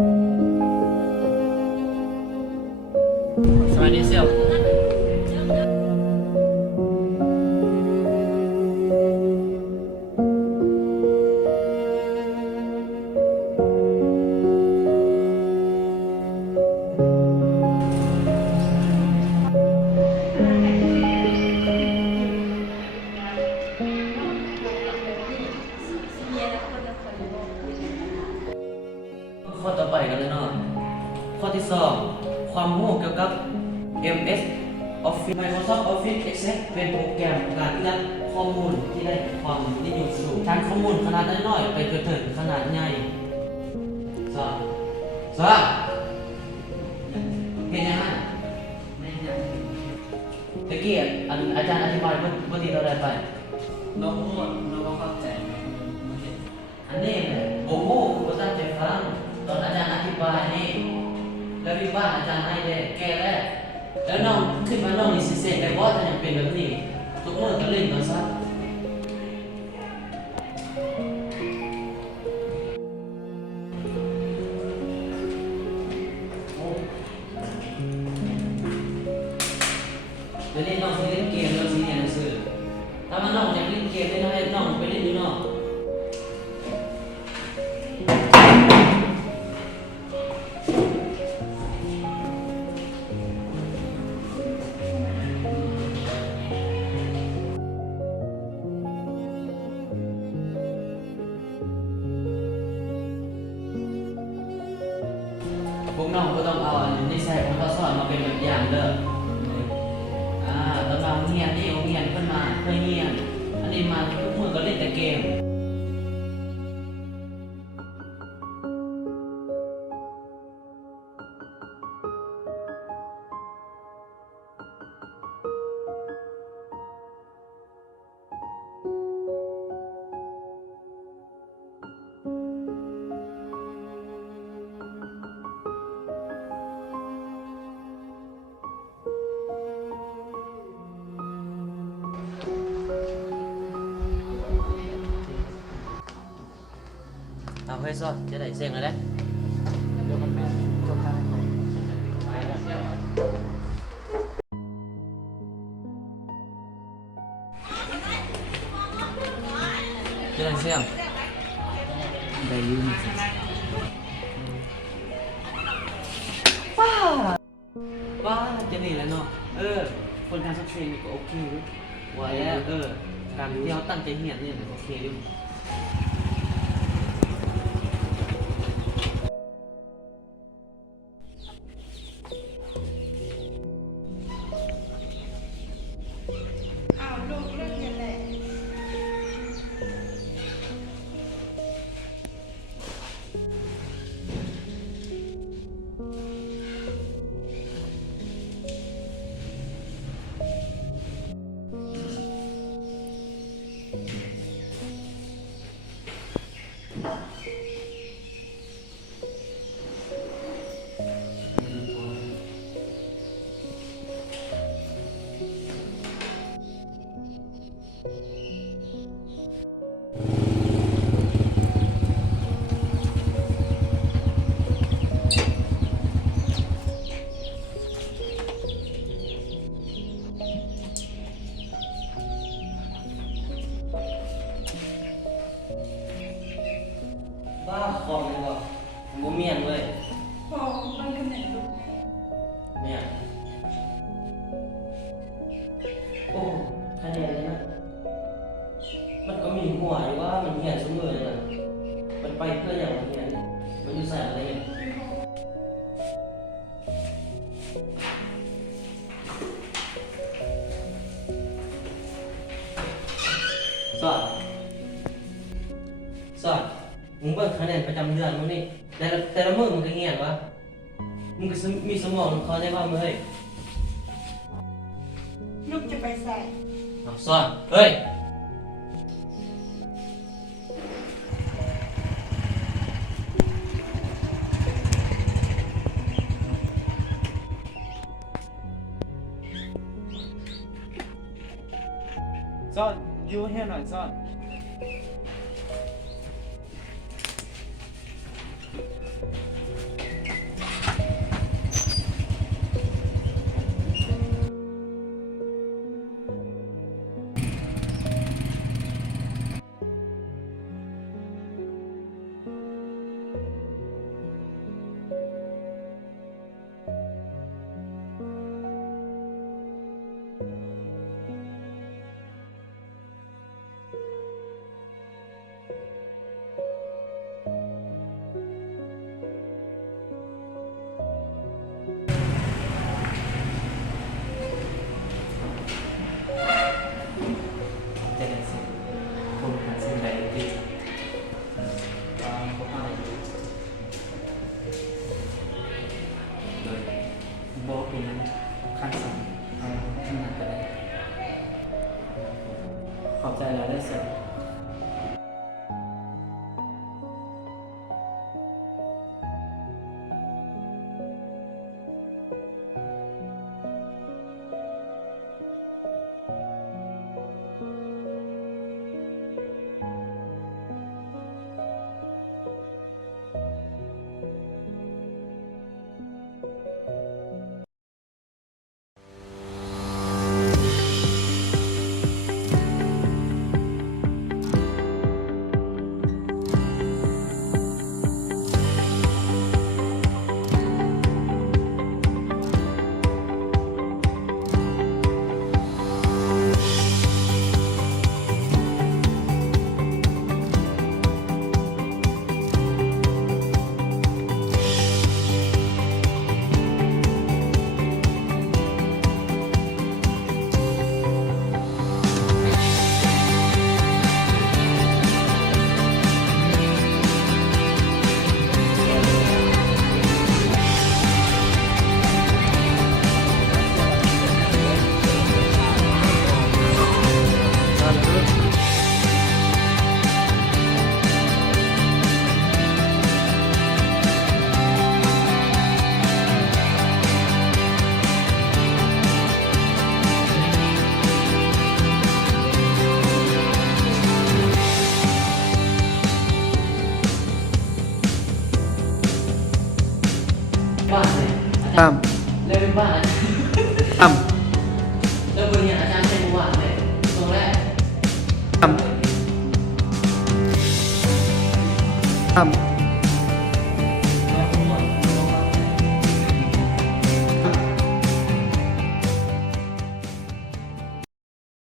สวัสดีเซียวข้อต่อไปกันเลยเนาะข้อที่2ความรู้เกี่ยวกับ MS Office Microsoft Office Excel เป็นโปรแกรมการจัดข้อมูลที่ได้ความนิยมสูงการข้อมูลขนาดน้อยๆไปจนถึงขนาดใหญ่สองเห็นยังไงตะกี้อาจารย์อธิบายเมื่อกี้เราได้ไปเราพูดเราก็เข้าใจอันนี้เนี่ยโอ้โหกูตั้งใจฟังตอนอาจารย์อธิบายนี่แล้ววิบ้านอาจารย์ให้เลยแก้แล้วน้องขึ้นมาน้องนี่สิเสร็จแต่ว่าถ้ายังเป็นแบบนี้ทุกคนก็เล่นกันซะเดี๋ยวนี้น้องสิเล่นเกมแล้วสิเรียนหนังสือถ้ามันน้องอยากเล่นเกมเล่นให้น้องไปเล่นอยู่นอกพวกน้องก็ต้องเอานิสัยของเขาสอนมาเป็นแบบอย่างเด้อตอนเราเรียนนี่เรียนขึ้นมาเพื่อเรียนอันนี้มาทุกคนก็เล่นแต่เกมเอาให้ซอดจะได้เสียงเลยนะเดี๋ยวมันไม่จบได้จะได้เสียงได้ยืมว้าจะหนีแล้วเนาะคนทำสักเซนก็โอเคว่าแล้วการที่เราตั้งใจเรียนเนี่ยโอเคอยู่ลูกเลิกเรียนแหละบ้าคอมเลยว่ะผมเมียนเลย พอมันขนาดลูก เนี่ยโอ้คะแนนเลยนะมันก็มีหัวอยู่ว่ามันเหียนเสมอเลยนะมันไปเพื่ออย่างมันเหียนมันอยู่ใส่อะไรเนี่ยสอดมึงเบิ่งคะแนนประจำเดือนมึงนี่แต่ละมื้อมึงก็เงียบวะมึงก็มีสมองเขาได้ว่ามึงเฮ้ย ลูกจะไปใส่ สอดเฮ้ยซ่อนยูให้หน่อยซ่อน บ้านเลยอาจา ตาร ม ย์เลยเป็นบ้านอาจารย์ ตาม แล้วบนเนี่ยอาจารย์ใช้บ้านเลยตรงแรก ตามตาม